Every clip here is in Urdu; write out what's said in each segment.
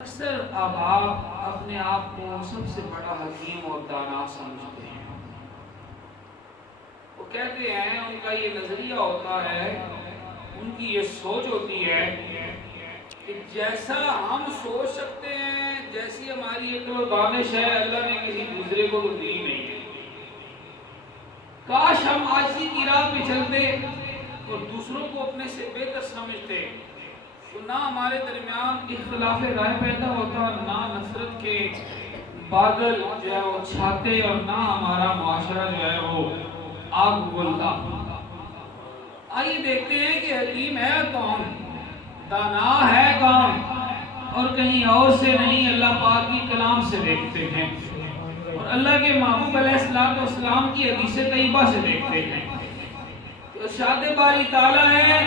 اکثر آپ اپنے آپ کو سب سے بڑا حکیم اور دانا سمجھتے ہیں۔ وہ کہتے ہیں، ان کا یہ نظریہ ہوتا ہے، ان کی یہ سوچ ہوتی ہے کہ جیسا ہم سوچ سکتے ہیں، جیسی ہماری عقل و دانش ہے، اللہ نے کسی دوسرے کو تو دی نہیں ہے۔ کاش ہم عاجزی کی راہ پہ چلتے اور دوسروں کو اپنے سے بہتر سمجھتے تو نہ ہمارے درمیان اختلاف رائے پیدا ہوتا، نہ نفرت کے بادل جو ہے وہ چھاتے، اور نہ ہمارا معاشرہ جو ہے وہ آگ بولتا۔ آئیے دیکھتے ہیں کہ حکیم ہے کون، دانا ہے کون، اور کہیں اور سے نہیں، اللہ پاک کی کلام سے دیکھتے ہیں اور اللہ کے محبوب علیہ السلام کی حدیث طیبہ سے دیکھتے ہیں۔ تو ارشاد باری تعالیٰ ہے،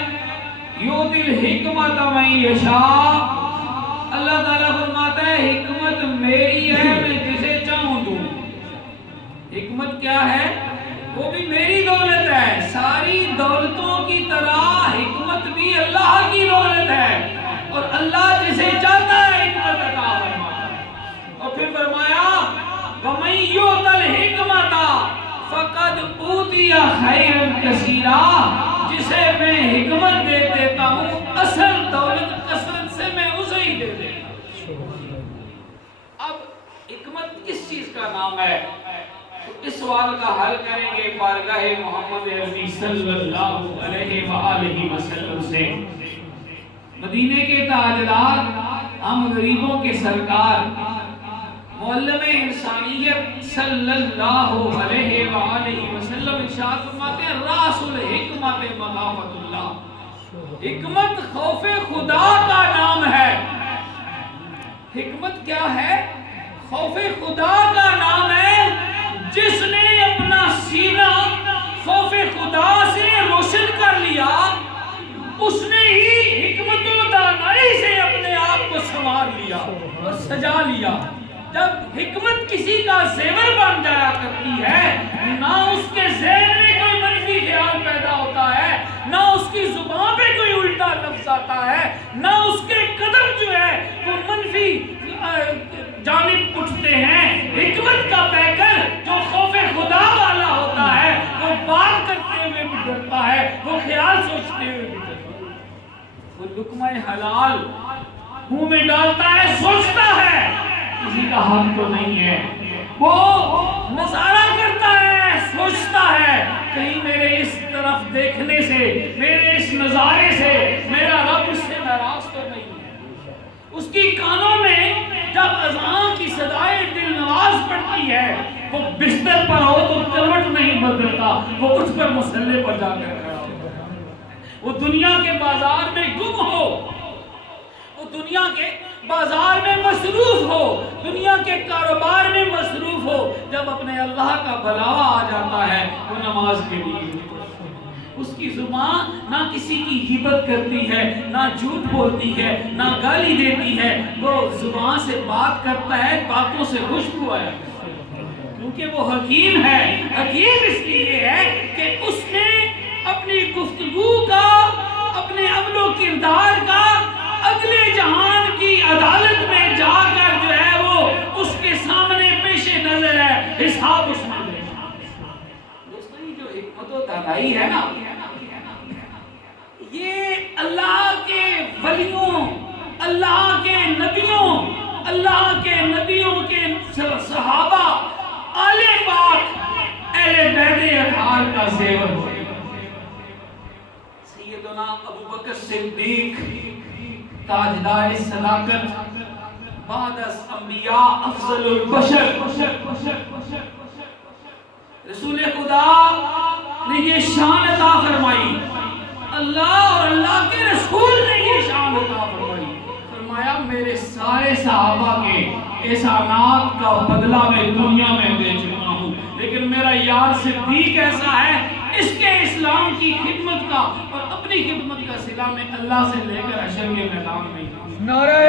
یؤتی الحکمت من یشاء، اللہ تعالیٰ فرماتا ہے حکمت میری ہے، میں جسے چاہوں دوں۔ حکمت کیا ہے؟ وہ بھی میری دولت ہے، ساری دولتوں کی طرح حکمت بھی اللہ کی دولت ہے، اور اللہ جسے چاہتا ہے حکمت عطا فرماتا ہے۔ اور پھر فرمایا وَمَن یُؤْتَ الْحِکْمَةَ فَقَدْ أُوتِیَ خَیْرًا کَثِیرًا، جسے میں حکمت دے دیتا ہوں اصل دولت کثرت سے میں اسے ہی دے دیتا ہوں۔ اب حکمت کس چیز کا نام ہے؟ تو اس سوال کا حل کریں گے بارگاہ محمد عربی صلی اللہ علیہ وآلہ وسلم سے۔ مدینے کے تاجدار، ہم غریبوں کے سرکار، معلم انسانیت صلی اللہ علیہ وآلہ وسلم ارشاد فرماتے ہیں، راس الحکمت مخافۃ اللہ، حکمت خوف خدا کا نام ہے۔ حکمت کیا ہے؟ خوف خدا کا نام ہے۔ جس نے اپنا سینہ خوف خدا سے روشن کر لیا، اس نے ہی حکمت و دانائی سے اپنے آپ کو سنوار لیا اور سجا لیا۔ جب حکمت کسی کا زیور بن جایا کرتی ہے، نہ اس کے ذہن میں کوئی منفی خیال پیدا ہوتا ہے، نہ اس کی زبان پہ کوئی الٹا لفظ آتا ہے، نہ اس کے قدم جو ہے وہ منفی جانب اٹھتے ہیں۔ حکمت کا پیکر جو خوف خدا والا ہوتا ہے، وہ بات کرتے ہوئے بھی ڈرتا ہے، وہ خیال سوچتے ہوئے بھی ڈرتا ہے، وہ لقمہ حلال منہ میں ڈالتا ہے، سوچتا ہے کسی کا حق تو نہیں ہے، وہ نظارہ کرتا ہے، سوچتا ہے کہیں میرے اس طرف دیکھنے سے، میرے اس نظارے سے میرا رب اس سے ناراض تو نہیں ہے۔ اس کی کانوں میں جب اذان کی صدائے دل نواز پڑتی ہے، وہ بستر پر ہو تو کروٹ نہیں بدلتا، وہ اٹھ کر مصلی پر جا کر کھڑا ہوتا ہے۔ وہ دنیا کے بازار میں گم ہو، وہ دنیا کے بازار میں مصروف ہو، دنیا کے کاروبار میں مصروف ہو، جب اپنے اللہ کا بلاوا آ جاتا ہے وہ نماز کے لیے اس کی زبان نہ کسی کی غیبت کرتی ہے، نہ جھوٹ بولتی ہے، نہ گالی دیتی ہے، وہ زبان سے بات کرتا ہے، باتوں سے خوشبو آیا کیونکہ وہ حکیم ہے۔ حکیم اس لیے ہے کہ اس نے اپنی گفتگو کا، اپنے عمل و کردار کا اگلے جہان کی عدالت میں جا کر جو ہے وہ اس کے سامنے پیش نظر ہے، حساب اس میں دے۔ دوستو، یہ جو حکمت و دانائی ہے نا، یہ اللہ کے ولیوں، اللہ کے نبیوں، اللہ کے نبیوں کے صحابہ، آل پاک، اہل بیت اطہار کا زیور ہے۔ سیدنا ابوبکر صدیق، تاجدار صداقت، بعد از انبیاء افضل البشر، رسول خدا نے یہ شان عطا فرمائی، اللہ اور اللہ کے رسول نے یہ شان عطا فرمائی، فرمایا میرے سارے صحابہ کے احسانات کا بدلہ میں دنیا میں دے چکا ہوں، لیکن میرا یار صدیق ایسا ہے، اس کے اسلام کی خدمت کا اور اپنی خدمت کا صلہ میں اللہ سے لے کر حشر کے میدان میں۔ نعرہ